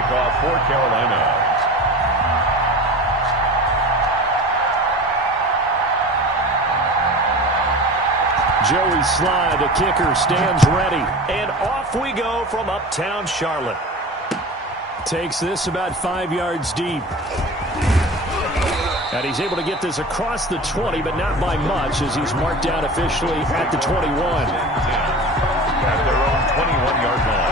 kickoff for Carolina. Joey Sly, the kicker, stands ready. And off we go from uptown Charlotte. Takes this about 5 yards deep. And he's able to get this across the 20, but not by much, as he's marked down officially at the 21. At their own 21-yard line.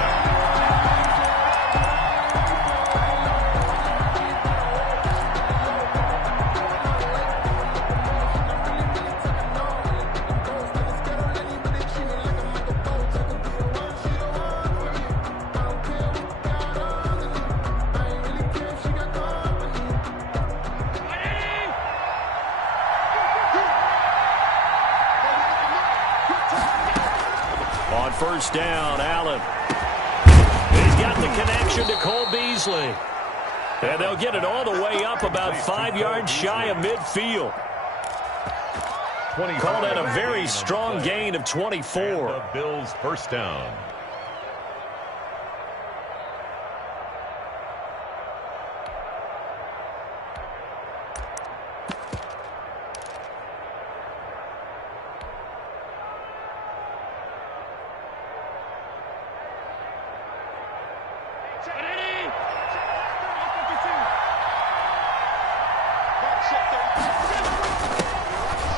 On first down, Allen. He's got the connection to Cole Beasley. And they'll get it all the way up about 5 yards shy of midfield. Called out a very strong gain of 24. The Bills' first down.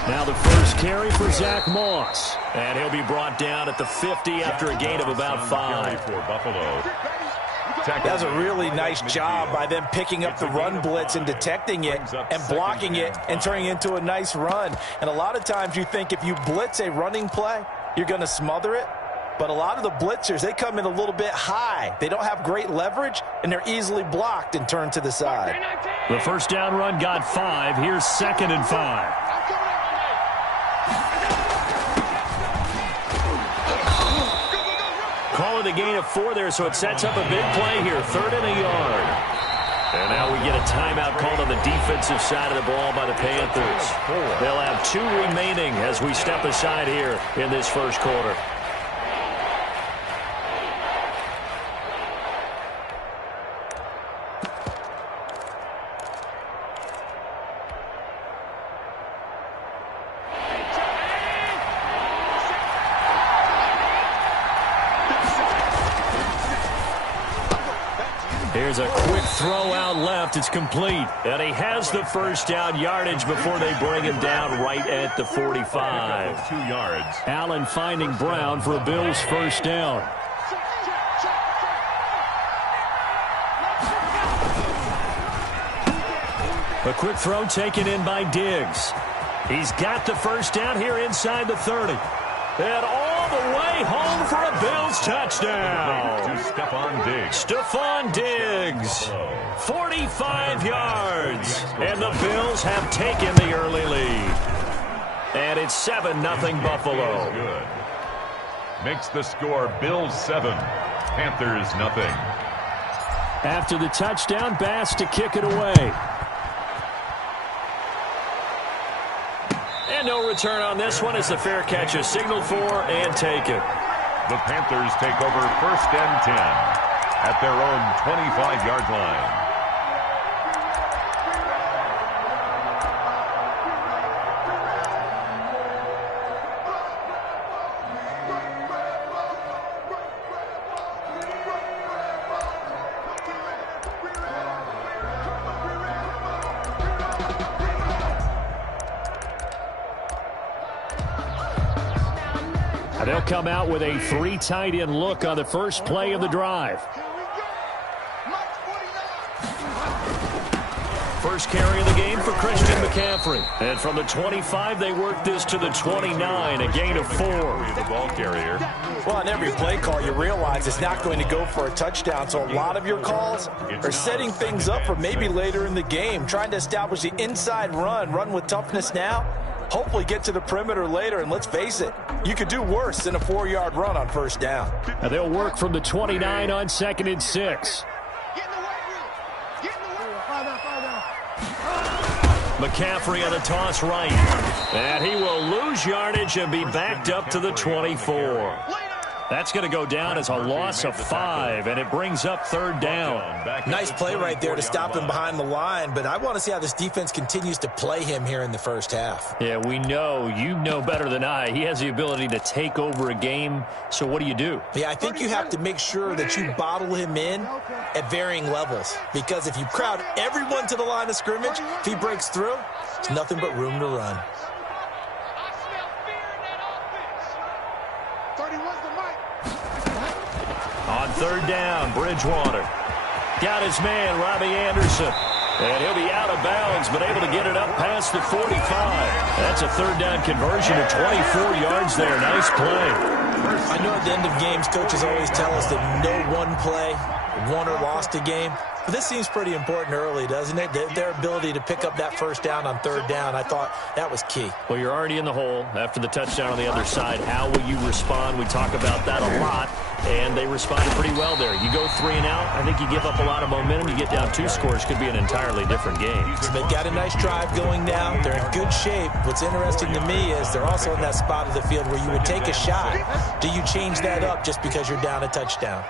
Now the first carry for Zach Moss. And he'll be brought down at the 50 after a gain of about 5. For Buffalo. That's a really nice job by them picking up the run blitz and detecting it and blocking it and turning it into a nice run. And a lot of times you think if you blitz a running play, you're going to smother it. But a lot of the blitzers, they come in a little bit high. They don't have great leverage, and they're easily blocked and turned to the side. The first down run got 5. Here's 2nd and 5. Calling the gain of 4 there, so it sets up a big play here. 3rd and a yard. And now we get a timeout called on the defensive side of the ball by the Panthers. They'll have 2 remaining as we step aside here in this first quarter. Here's a quick throw out left. It's complete. And he has the first down yardage before they bring him down right at the 45. 2 yards. Allen finding Brown for a Bills first down. A quick throw taken in by Diggs. He's got the first down here inside the 30. And all the way home for a Bills touchdown. To Stephon Diggs. 45 yards. And the Bills have taken the early lead. And it's 7-0 Buffalo. Good. Makes the score Bills 7, Panthers nothing. After the touchdown, Bass to kick it away. And no return on this one as the fair catch is signaled for and taken. The Panthers take over 1st and 10 at their own 25-yard line. They'll come out with a 3 tight end look on the first play of the drive. First carry of the game for Christian McCaffrey. And from the 25, they work this to the 29, a gain of 4. The ball carrier. Well, on every play call, you realize it's not going to go for a touchdown. So a lot of your calls are setting things up for maybe later in the game, trying to establish the inside run with toughness now. Hopefully get to the perimeter later, and let's face it, you could do worse than a 4-yard run on first down. Now they'll work from the 29 on 2nd and 6. McCaffrey on the toss right. And he will lose yardage and be backed up to the 24. That's going to go down as a loss of 5, and it brings up 3rd down. Nice play right there to stop him behind the line, but I want to see how this defense continues to play him here in the first half. Yeah, we know. You know better than I. He has the ability to take over a game, so what do you do? Yeah, I think you have to make sure that you bottle him in at varying levels, because if you crowd everyone to the line of scrimmage, if he breaks through, it's nothing but room to run. On 3rd down, Bridgewater. Got his man, Robbie Anderson. And he'll be out of bounds, but able to get it up past the 45. That's a 3rd down conversion of 24 yards there. Nice play. I know at the end of games, coaches always tell us that no one play won or lost a game. But this seems pretty important early, doesn't it? Their ability to pick up that 1st down on 3rd down, I thought that was key. Well, you're already in the hole after the touchdown on the other side. How will you respond? We talk about that a lot, and they responded pretty well there. You go 3 and out, I think you give up a lot of momentum. You get down 2 scores, could be an entirely different game. So they've got a nice drive going now. They're in good shape. What's interesting to me is they're also in that spot of the field where you would take a shot. Do you change that up just because you're down a touchdown?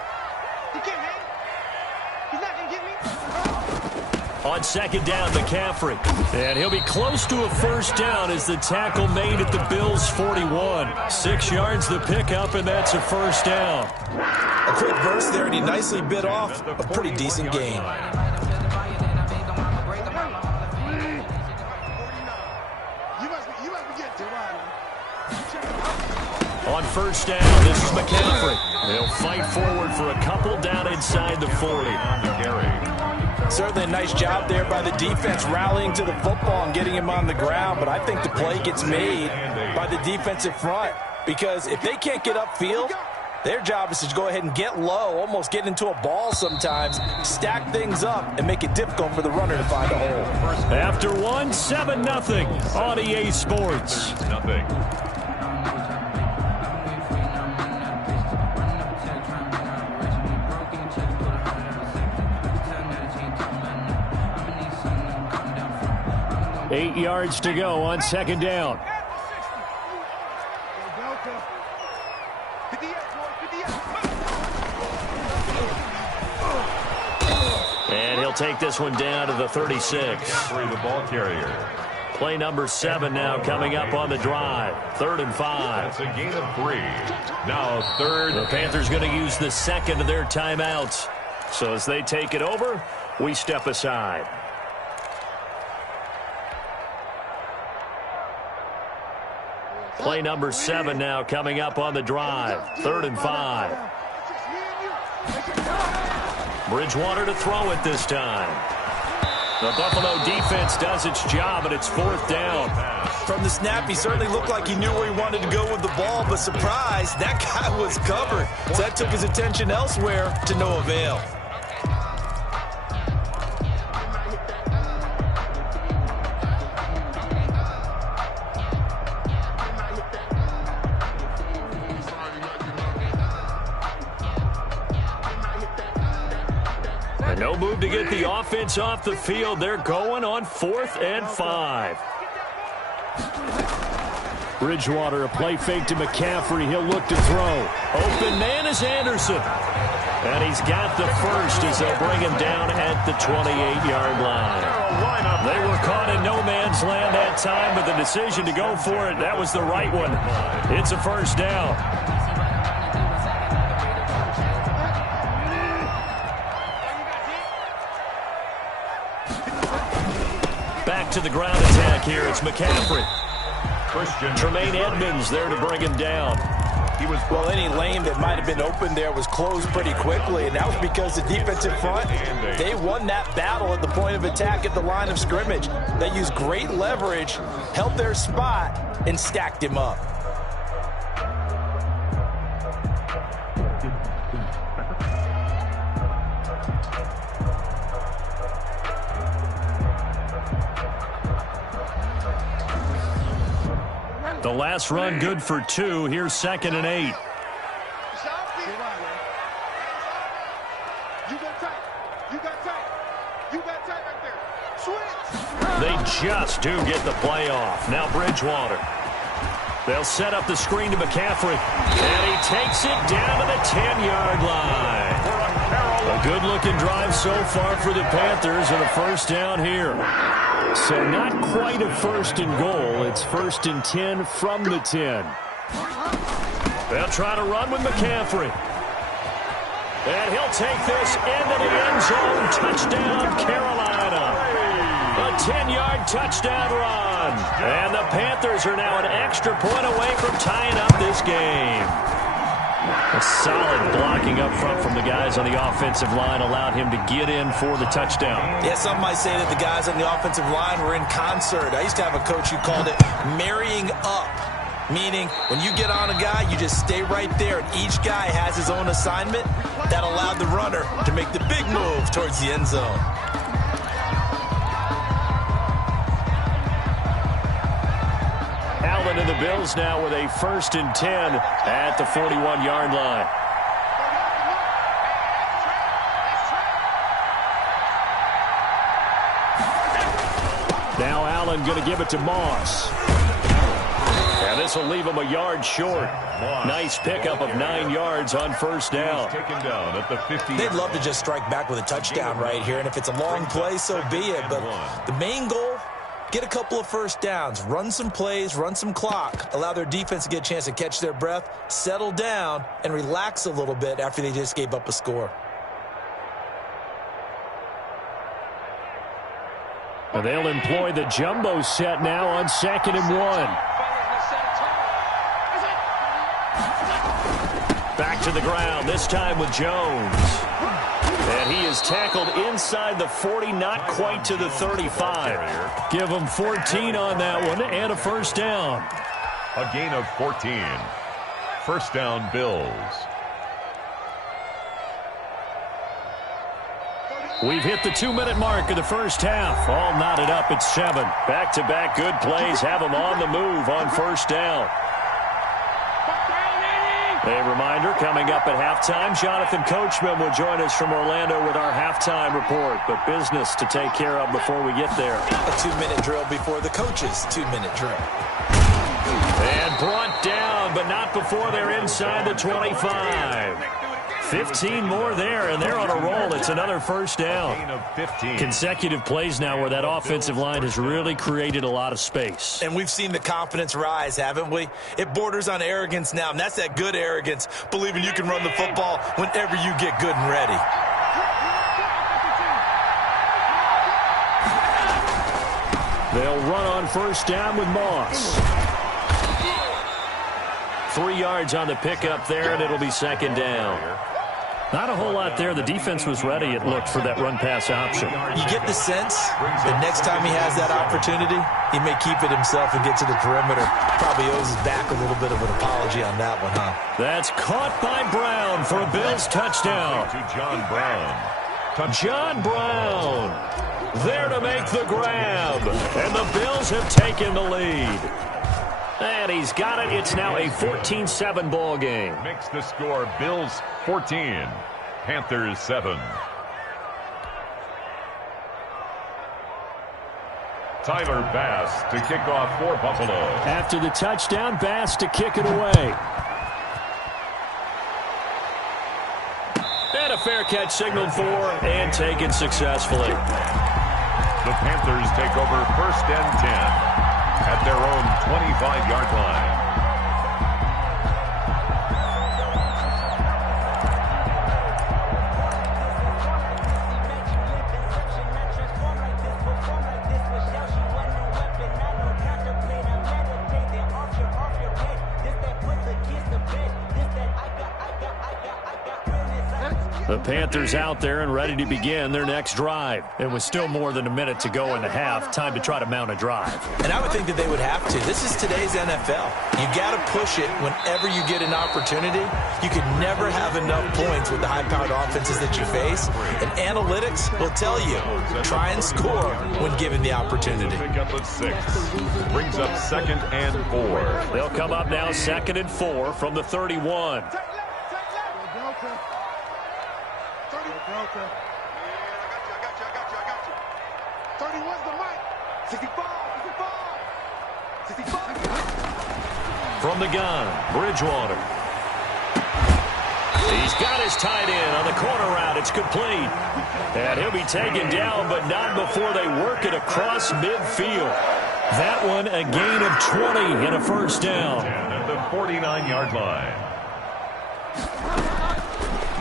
On 2nd down, McCaffrey. And he'll be close to a 1st down as the tackle made at the Bills' 41. 6 yards the pickup, and that's a 1st down. A quick burst there, and he nicely bit off a pretty decent gain. On 1st down, this is McCaffrey. They'll fight forward for a couple down inside the 40. Certainly a nice job there by the defense rallying to the football and getting him on the ground, but I think the play gets made by the defensive front, because if they can't get upfield, their job is to go ahead and get low, almost get into a ball sometimes, stack things up, and make it difficult for the runner to find a hole. After 1, 7-0 on EA Sports. Nothing. Eight yards to go on 2nd down. And he'll take this one down to the 36. The ball carrier. Play number 7 now coming up on the drive. 3rd and 5. That's a gain of 3. Now 3rd. The Panthers going to use the 2nd of their timeouts. So as they take it over, we step aside. Play number 7 now coming up on the drive. 3rd and 5. Bridgewater to throw it this time. The Buffalo defense does its job, and it's 4th down. From the snap, he certainly looked like he knew where he wanted to go with the ball, but surprise, that guy was covered. So that took his attention elsewhere to no avail. No move to get the offense off the field. They're going on 4th and 5. Bridgewater, a play fake to McCaffrey. He'll look to throw. Open man is Anderson. And he's got the first as they'll bring him down at the 28-yard line. They were caught in no man's land that time, but the decision to go for it, that was the right one. It's a 1st down. Back to the ground attack here. It's McCaffrey. Tremaine Edmonds there to bring him down. Well, any lane that might have been open there was closed pretty quickly, and that was because the defensive front, they won that battle at the point of attack at the line of scrimmage. They used great leverage, held their spot, and stacked him up. The last run good for 2. Here's 2nd and 8. They just do get the play off. Now Bridgewater. They'll set up the screen to McCaffrey. And he takes it down to the 10-yard line. A good-looking drive so far for the Panthers and a first down here. So not quite a first and goal. It's first and 10 from the 10. They'll try to run with McCaffrey. And he'll take this into the end zone. Touchdown, Carolina. A 10-yard touchdown run. And the Panthers are now an extra point away from tying up this game. A solid blocking up front from the guys on the offensive line allowed him to get in for the touchdown. Yeah, some might say that the guys on the offensive line were in concert. I used to have a coach who called it marrying up, meaning when you get on a guy, you just stay right there, and each guy has his own assignment. That allowed the runner to make the big move towards the end zone. Allen and the Bills now with a first and 10 at the 41-yard line. Now Allen going to give it to Moss. And this will leave him a yard short. Nice pickup of 9 yards on first down. They'd love to just strike back with a touchdown right here, and if it's a long play, so be it. But the main goal, get a couple of first downs, run some plays, run some clock, allow their defense to get a chance to catch their breath, settle down, and relax a little bit after they just gave up a score. Well, they'll employ the jumbo set now on 2nd and 1. Back to the ground, this time with Jones. And he is tackled inside the 40, not quite to the 35. Give him 14 on that one and a first down. A gain of 14. First down, Bills. We've hit the 2-minute mark of the first half. All knotted up at 7. Back-to-back good plays have them on the move on first down. A reminder, coming up at halftime, Jonathan Coachman will join us from Orlando with our halftime report. But business to take care of before we get there. A 2-minute drill before the coach's 2-minute drill. And brought down, but not before they're inside the 25. 15 more there, and they're on a roll. It's another first down. Consecutive plays now where that offensive line has really created a lot of space. And we've seen the confidence rise, haven't we? It borders on arrogance now, and that's that good arrogance, believing you can run the football whenever you get good and ready. They'll run on first down with Moss. 3 yards on the pickup there, and it'll be second down. Not a whole lot there. The defense was ready, it looked, for that run-pass option. You get the sense that next time he has that opportunity, he may keep it himself and get to the perimeter. Probably owes his back a little bit of an apology on that one, huh? That's caught by Brown for a Bills touchdown. To John Brown. John Brown there to make the grab. And the Bills have taken the lead. And he's got it. It's now a 14-7 ball game. Makes the score Bills 14, Panthers 7. Tyler Bass to kick off for Buffalo. After the touchdown, Bass to kick it away. And a fair catch signaled for and taken successfully. The Panthers take over first and 10. At their own 25-yard line. The Panthers out there and ready to begin their next drive. It was still more than a minute to go in the half. Time to try to mount a drive. And I would think that they would have to. This is today's NFL. You got to push it whenever you get an opportunity. You can never have enough points with the high-powered offenses that you face. And analytics will tell you, try and score when given the opportunity. Pick up at 6. Brings up 2nd and 4. They'll come up now 2nd and 4 from the 31. Okay. I got you. 31's the mic. 65. From the gun, Bridgewater. He's got his tight end on the corner route. It's complete. And he'll be taken down, but not before they work it across midfield. That one a gain of 20 and a first down. At the 49-yard line.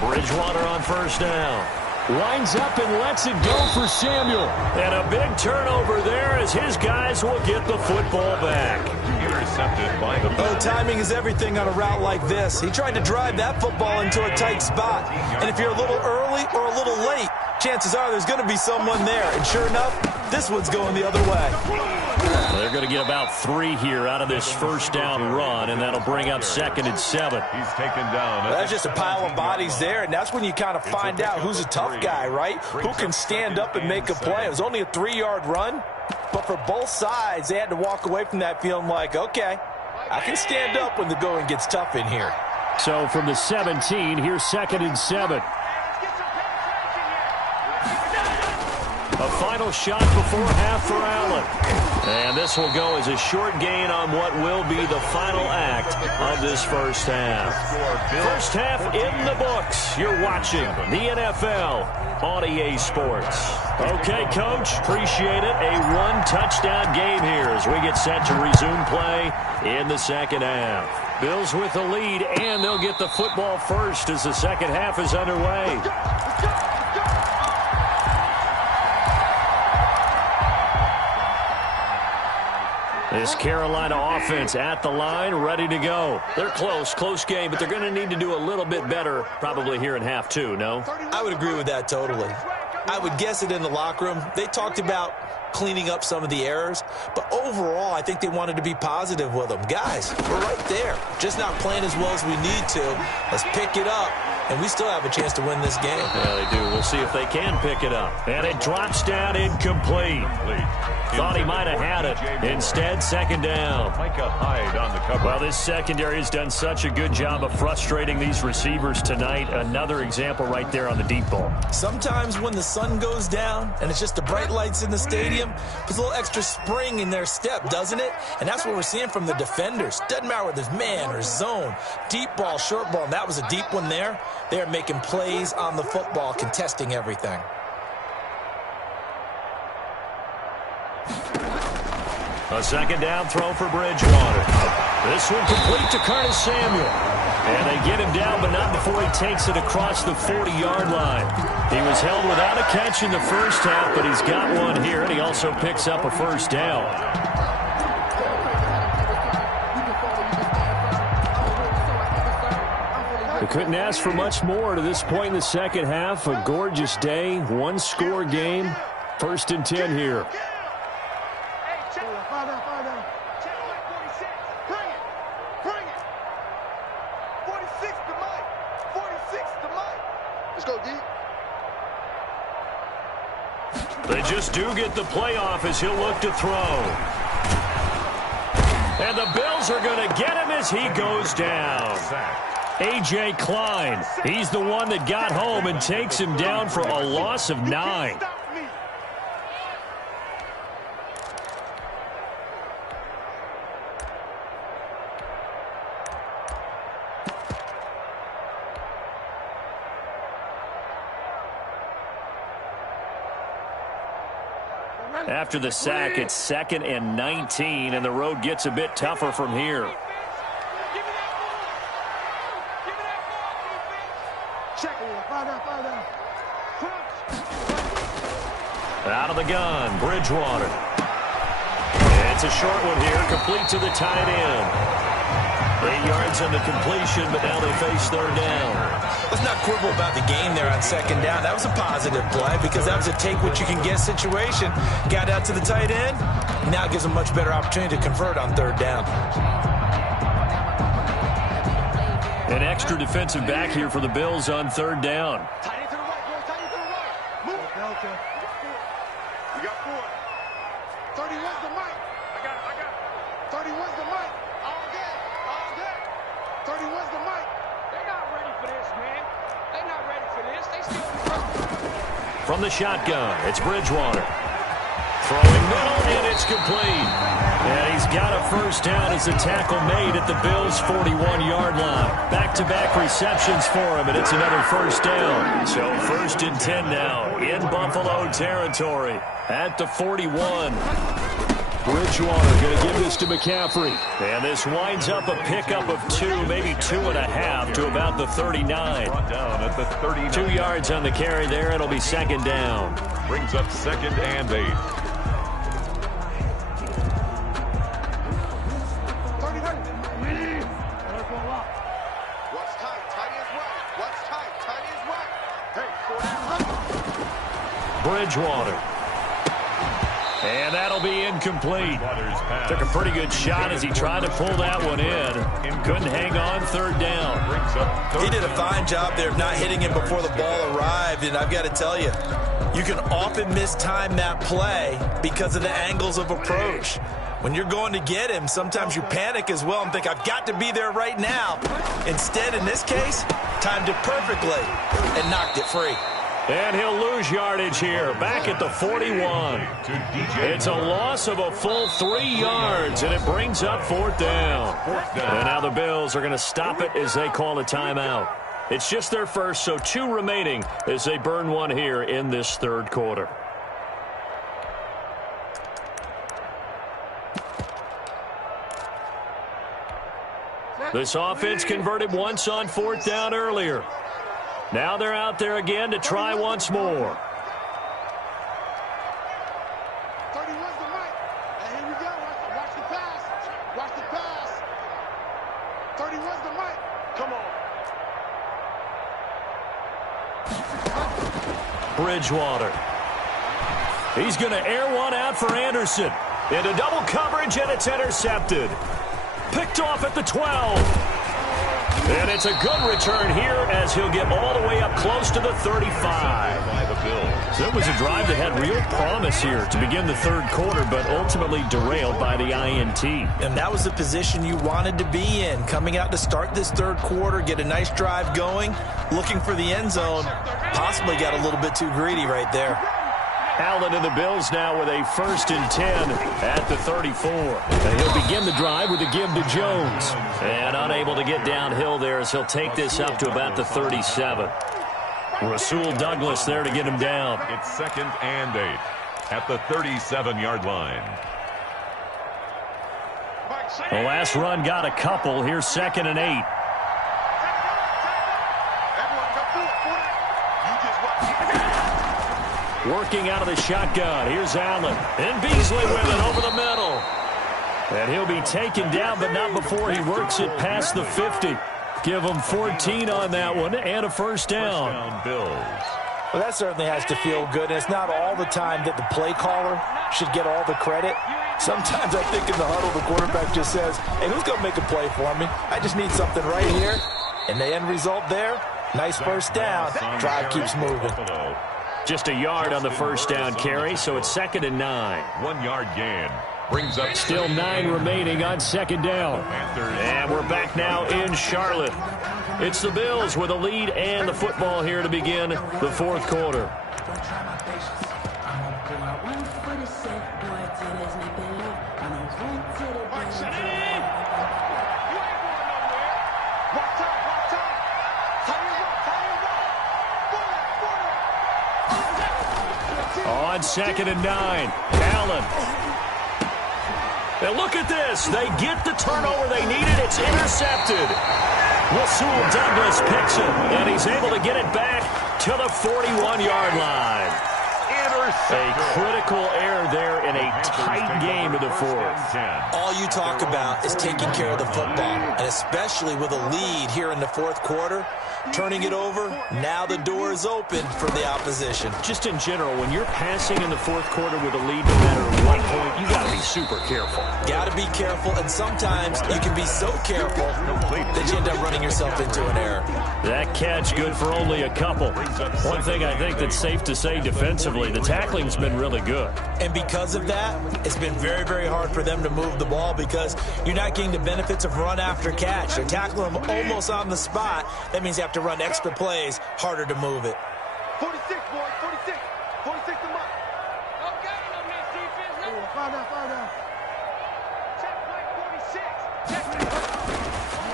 Bridgewater on first down. Lines up and lets it go for Samuel. And a big turnover there as his guys will get the football back. Intercepted by the... Oh, timing is everything on a route like this. He tried to drive that football into a tight spot. And if you're a little early or a little late, chances are there's going to be someone there. And sure enough, this one's going the other way. They're going to get about 3 here out of this first down run, and that'll bring up 2nd and 7. He's taken down. That's just a pile of bodies there, and that's when you kind of find out who's a tough guy, right? Who can stand up and make a play. It was only a 3-yard run, but for both sides, they had to walk away from that feeling like, okay, I can stand up when the going gets tough in here. So from the 17, here's 2nd and 7. A final shot before half for Allen. And this will go as a short gain on what will be the final act of this first half. First half in the books. You're watching the NFL on EA Sports. Okay, Coach, appreciate it. A 1-touchdown game here as we get set to resume play in the second half. Bills with the lead, and they'll get the football first as the second half is underway. This Carolina offense at the line, ready to go. They're close game, but they're going to need to do a little bit better probably here in half 2, no? I would agree with that totally. I would guess it in the locker room. They talked about cleaning up some of the errors, but overall, I think they wanted to be positive with them. Guys, we're right there. Just not playing as well as we need to. Let's pick it up, and we still have a chance to win this game. Yeah, they do. We'll see if they can pick it up. And it drops down incomplete. Thought he might have had it. Instead, second down. Micah Hyde on the cover. Well, this secondary has done such a good job of frustrating these receivers tonight. Another example right there on the deep ball. Sometimes when the sun goes down and it's just the bright lights in the stadium, puts a little extra spring in their step, doesn't it? And that's what we're seeing from the defenders. Doesn't matter whether it's man or zone, deep ball, short ball, and that was a deep one there. They're making plays on the football, contesting everything. A second down throw for Bridgewater. This one complete to Curtis Samuel. And they get him down, but not before he takes it across the 40-yard line. He was held without a catch in the first half, but he's got one here, and he also picks up a first down. We couldn't ask for much more to this point in the second half. A gorgeous day, one-score game. 1st and 10 here. They just do get the playoff as he'll look to throw. And the Bills are going to get him as he goes down. A.J. Klein, he's the one that got home and takes him down for a loss of 9. After the sack, it's 2nd and 19, and the road gets a bit tougher from here. Out of the gun, Bridgewater. It's a short one here, complete to the tight end. 8 yards on the completion, but now they face third down. Let's not quibble about the game there on second down. That was a positive play because that was a take-what-you-can-get situation. Got out to the tight end. Now it gives them a much better opportunity to convert on third down. An extra defensive back here for the Bills on third down. Tight end to the right, boys. Tight end to the right. Move. Okay. We got 4. 31's the mic. I got it. 31's the mic. All day. 31's the mic. They're not ready for this, man. They're not ready for this. They still in the From the shotgun, it's Bridgewater. Throwing middle, and it's complete. And he's got a first down as a tackle made at the Bills' 41-yard line. Back-to-back receptions for him, and it's another first down. So 1st and 10 now in Buffalo territory at the 41. Bridgewater going to give this to McCaffrey. And this winds up a pickup of 2, maybe 2.5 to about the 39. Down at the 39. 2 yards on the carry there. It'll be 2nd down. Brings up 2nd and 8. What's tight? Tight is right. What's tight? Tight is right. Hey, Bridgewater. And that'll be incomplete. Took a pretty good shot as he tried to pull that one in. Couldn't hang on 3rd down. He did a fine job there of not hitting him before the ball arrived, and I've got to tell you, you can often mistime that play because of the angles of approach. When you're going to get him, sometimes you panic as well and think, I've got to be there right now. Instead, in this case, timed it perfectly and knocked it free. And he'll lose yardage here, back at the 41. It's a loss of a full 3 yards, and it brings up 4th down. And now the Bills are going to stop it as they call a timeout. It's just their first, so 2 remaining as they burn one here in this 3rd quarter. This offense converted once on 4th down earlier. Now they're out there again to try once more. 31's the mic. And here we go. Watch the pass. Watch the pass. 31's the mic. Come on. Bridgewater. He's going to air one out for Anderson. Into double coverage, and it's intercepted. Picked off at the 12. And it's a good return here as he'll get all the way up close to the 35. So it was a drive that had real promise here to begin the 3rd quarter, but ultimately derailed by the INT. And that was the position you wanted to be in, coming out to start this 3rd quarter, get a nice drive going, looking for the end zone. Possibly got a little bit too greedy right there. Allen and the Bills now with a 1st and 10 at the 34. And he'll begin the drive with a give to Jones. And unable to get downhill there as he'll take this up to about the 37. Rasul Douglas there to get him down. It's 2nd and 8 at the 37-yard line. The last run got a couple. Here's 2nd and 8. Working out of the shotgun. Here's Allen. And Beasley with it over the middle. And he'll be taken down, but not before he works it past the 50. Give him 14 on that one and a first down. Bills. Well, that certainly has to feel good. And it's not all the time that the play caller should get all the credit. Sometimes I think in the huddle, the quarterback just says, hey, who's going to make a play for me? I just need something right here. And the end result there, nice first down. Drive keeps moving. Just a yard on the first down carry, so it's 2nd and 9. 1 yard gain. Brings up still 9 remaining on 2nd down. And we're back now in Charlotte. It's the Bills with a lead and the football here to begin the 4th quarter. On 2nd and 9, Allen. Now look at this. They get the turnover they needed. It's intercepted. Rasul Douglas picks it, and he's able to get it back to the 41-yard line. A critical error there in a tight game in the 4th. All you talk about is taking care of the football, and especially with a lead here in the 4th quarter. Turning it over, now the door is open for the opposition. Just in general, when you're passing in the 4th quarter with a lead no matter what point, you got to be super careful. Got to be careful, and sometimes you can be so careful that you end up running yourself into an error. That catch good for only a couple. One thing I think that's safe to say defensively, the tackling's been really good. And because of that, it's been very, very hard for them to move the ball because you're not getting the benefits of run after catch. They're tackling them almost on the spot. That means you have to run extra plays, harder to move it. 46, boys, 46. 46 to mark. Okay, on that defense. Fire down, fire down.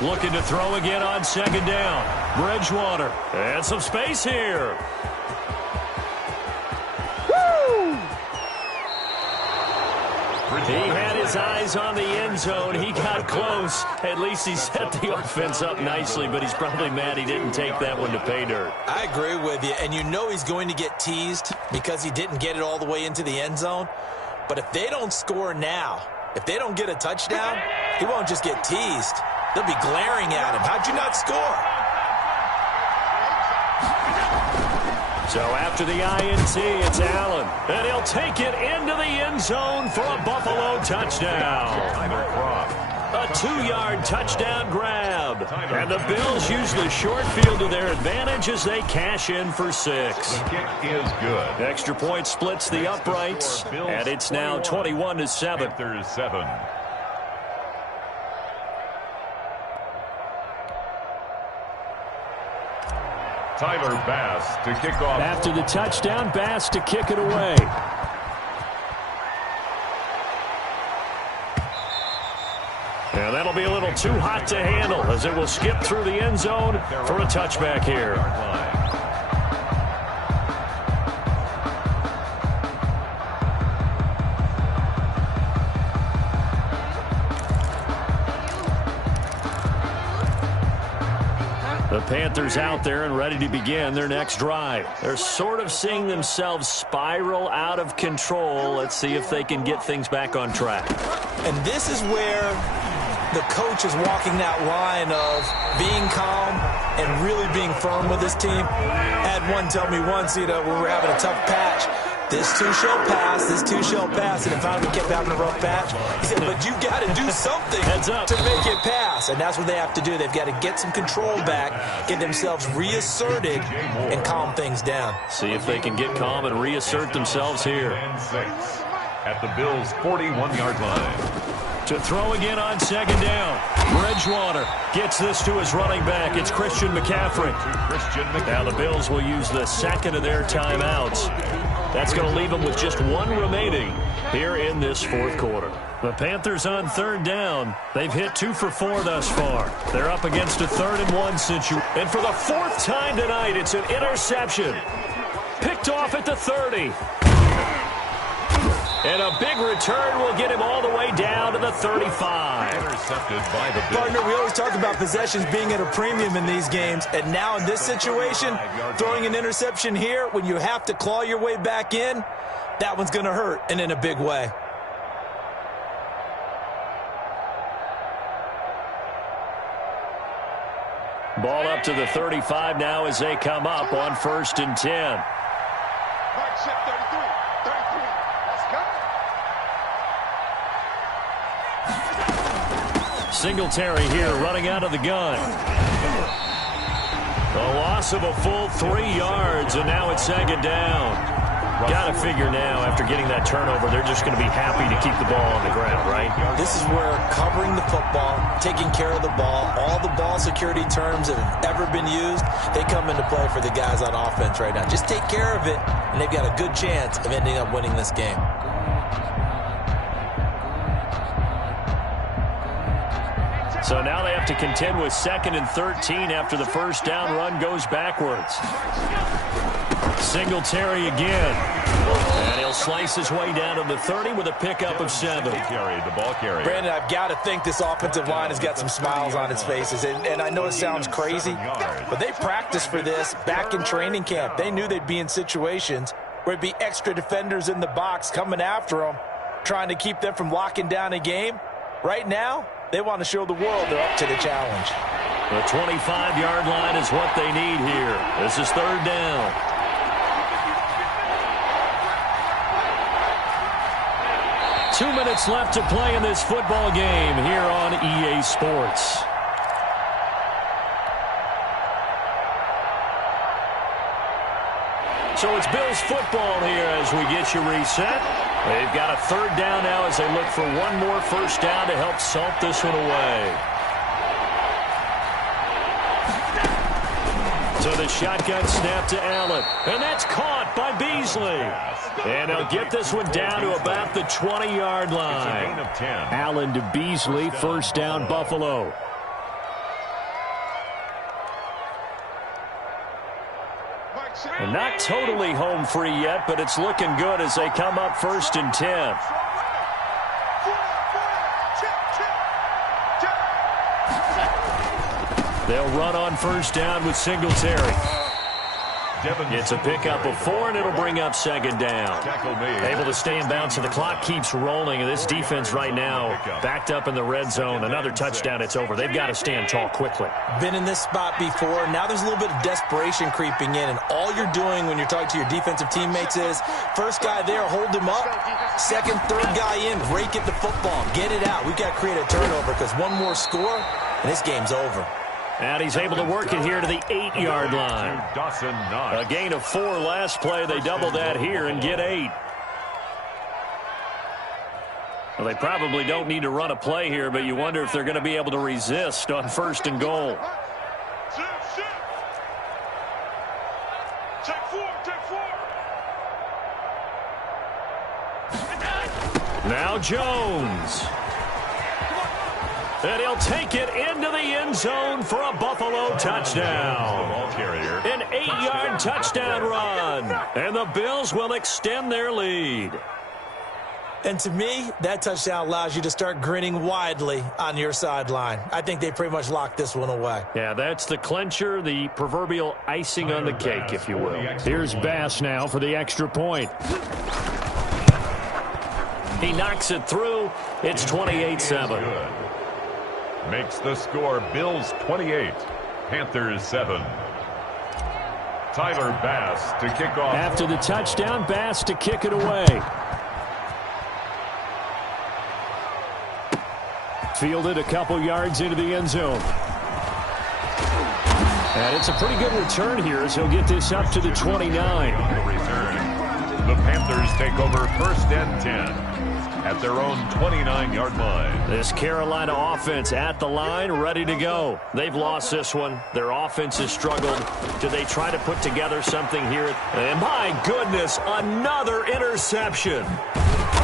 Looking to throw again on second down. Bridgewater. And some space here. He had his eyes on the end zone. He got close. At least he set the offense up nicely, but he's probably mad he didn't take that one to pay dirt. I agree with you, and you know he's going to get teased because he didn't get it all the way into the end zone. But if they don't score now, if they don't get a touchdown, he won't just get teased. They'll be glaring at him. How'd you not score? So after the INT, it's Allen. And he'll take it into the end zone for a Buffalo touchdown. A 2-yard touchdown grab. And the Bills use the short field to their advantage as they cash in for 6. The kick is good. Extra point splits the uprights, and it's now 21-7. Panthers 7. Tyler Bass to kick off. After the touchdown, Bass to kick it away. And that'll be a little too hot to handle as it will skip through the end zone for a touchback here. The Panthers out there and ready to begin their next drive. They're sort of seeing themselves spiral out of control. Let's see if they can get things back on track. And this is where the coach is walking that line of being calm and really being firm with his team. I had one tell me once, when we were having a tough patch, this too shall pass, this too shall pass, and finally we kept having a rough patch. He said, but you've got to do something to make it pass, and that's what they have to do. They've got to get some control back, get themselves reasserted, and calm things down. See if they can get calm and reassert themselves here. And 6 at the Bills' 41-yard line. To throw again on second down. Bridgewater gets this to his running back. It's Christian McCaffrey. Now the Bills will use the second of their timeouts. That's going to leave them with just one remaining here in this fourth quarter. The Panthers on third down. They've hit 2 for 4 thus far. They're up against a 3rd-and-1 situation. And for the 4th time tonight, it's an interception. Picked off at the 30. And a big return will get him all the way down to the 35. Intercepted by the Bills. Partner, we always talk about possessions being at a premium in these games. And now in this situation, throwing an interception here when you have to claw your way back in, that one's going to hurt, and in a big way. Ball up to the 35 now as they come up on 1st and 10. Right ship 33. 33. Let's go. Singletary here running out of the gun. A loss of a full 3 yards, and now it's 2nd down. Got to figure now, after getting that turnover, they're just going to be happy to keep the ball on the ground, right? This is where covering the football, taking care of the ball, all the ball security terms that have ever been used, they come into play for the guys on offense right now. Just take care of it, and they've got a good chance of ending up winning this game. So now they have to contend with 2nd and 13 after the first down run goes backwards. Singletary again. And he'll slice his way down to the 30 with a pickup of 7. The ball carrier. Brandon, I've got to think this offensive line has got some smiles on its faces. And I know it sounds crazy, but they practiced for this back in training camp. They knew they'd be in situations where it'd be extra defenders in the box coming after them, trying to keep them from locking down a game. Right now, they want to show the world they're up to the challenge. The 25-yard line is what they need here. This is 3rd down. 2 minutes left to play in this football game here on EA Sports. So it's Bills football here as we get you reset. They've got a 3rd down now as they look for one more first down to help salt this one away. So the shotgun snap to Allen. And that's caught by Beasley. And they'll get this one down to about the 20-yard line. It's a gain of 10. Allen to Beasley, first down Buffalo. And not totally home free yet, but it's looking good as they come up 1st and 10. They'll run on 1st down with Singletary. It's a pickup of 4, and it'll bring up 2nd down. Able to stay in bounds, so the clock keeps rolling. And this defense right now backed up in the red zone. Another touchdown, it's over. They've got to stand tall quickly. Been in this spot before. Now there's a little bit of desperation creeping in. And all you're doing when you're talking to your defensive teammates is, first guy there, hold him up. Second, third guy in, rake at the football. Get it out. We've got to create a turnover because one more score, and this game's over. And he's able to work it here to the 8-yard line. A gain of 4 last play. They double that here and get 8. Well, they probably don't need to run a play here, but you wonder if they're going to be able to resist on 1st and goal. Now Jones. And he'll take it into the end zone for a Buffalo touchdown. An 8-yard touchdown run. And the Bills will extend their lead. And to me, that touchdown allows you to start grinning widely on your sideline. I think they pretty much locked this one away. Yeah, that's the clincher, the proverbial icing on the cake, if you will. Here's Bass now for the extra point. He knocks it through. It's 28-7. Makes the score Bills 28, Panthers 7. Tyler Bass to kick off. After the touchdown, Bass to kick it away. Fielded a couple yards into the end zone. And it's a pretty good return here as he'll get this up to the 29. The Panthers take over 1st and 10. At their own 29-yard line. This Carolina offense at the line, ready to go. They've lost this one. Their offense has struggled. Do they try to put together something here? And my goodness, another interception.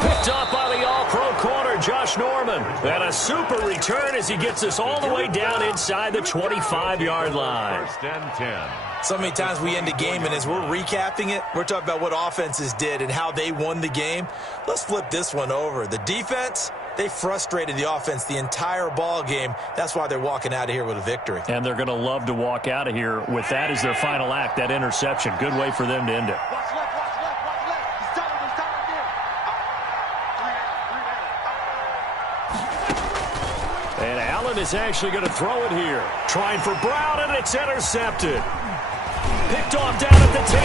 Picked up by the all-pro corner, Josh Norman. And a super return as he gets this all the way down inside the 25-yard line. 1st and 10. So many times we end a game, and as we're recapping it, we're talking about what offenses did and how they won the game. Let's flip this one over. The defense, they frustrated the offense the entire ball game. That's why they're walking out of here with a victory. And they're going to love to walk out of here with that as their final act, that interception. Good way for them to end it. And Allen is actually going to throw it here. Trying for Brown, and it's intercepted. Picked off down at the 10.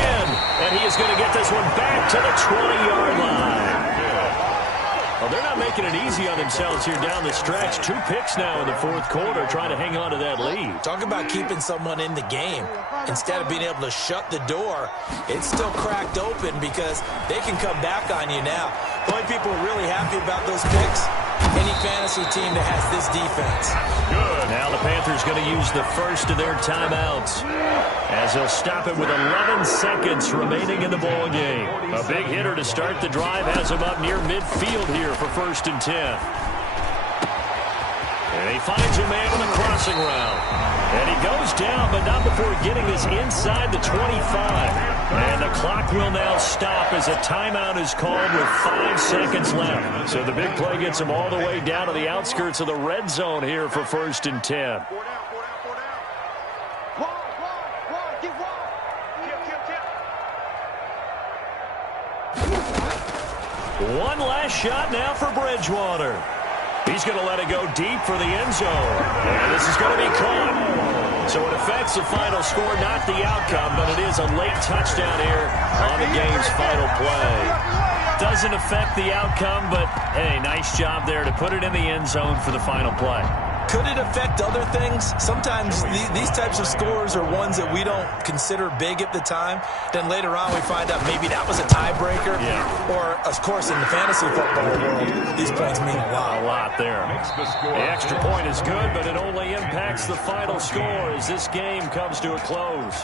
And he is going to get this one back to the 20-yard line. Well, they're not making it easy on themselves here down the stretch. 2 picks now in the 4th quarter trying to hang on to that lead. Talk about keeping someone in the game. Instead of being able to shut the door, it's still cracked open because they can come back on you now. The only people who are really happy about those picks, any fantasy team that has this defense. Good. Now the Panthers going to use the first of their timeouts as they'll stop it with 11 seconds remaining in the ball game. A big hitter to start the drive has him up near midfield here for 1st and 10. And he finds a man with a crossing route. And he goes down, but not before getting this inside the 25. And the clock will now stop as a timeout is called with 5 seconds left. So the big play gets him all the way down to the outskirts of the red zone here for 1st and 10. One last shot now for Bridgewater. He's going to let it go deep for the end zone. And this is going to be caught. So it affects the final score, not the outcome, but it is a late touchdown here on the game's final play. Doesn't affect the outcome, but, hey, nice job there to put it in the end zone for the final play. Could it affect other things? Sometimes these types of scores are ones that we don't consider big at the time. Then later on we find out maybe that was a tiebreaker. Yeah. Or, of course, in the fantasy football world, these points mean a lot. A lot there. The extra point is good, but it only impacts the final score as this game comes to a close.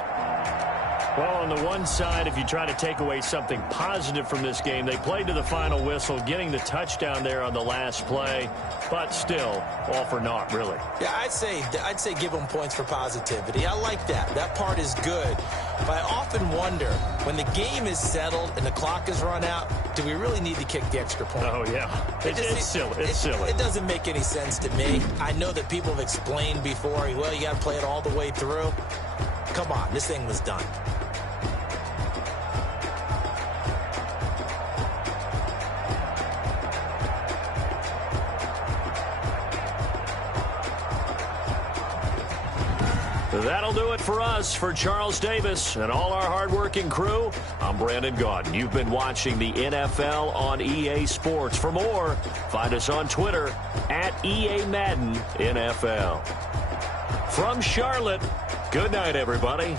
Well, on the one side, if you try to take away something positive from this game, they played to the final whistle, getting the touchdown there on the last play, but still, all for naught, really. Yeah, I'd say give them points for positivity. I like that. That part is good. But I often wonder, when the game is settled and the clock is run out, do we really need to kick the extra point? Oh, yeah. It's silly. It's silly. It doesn't make any sense to me. I know that people have explained before, well, you got to play it all the way through. Come on, this thing was done. That'll do it for us. For Charles Davis and all our hardworking crew, I'm Brandon Gaudin. You've been watching the NFL on EA Sports. For more, find us on Twitter at EA Madden NFL. From Charlotte, good night, everybody.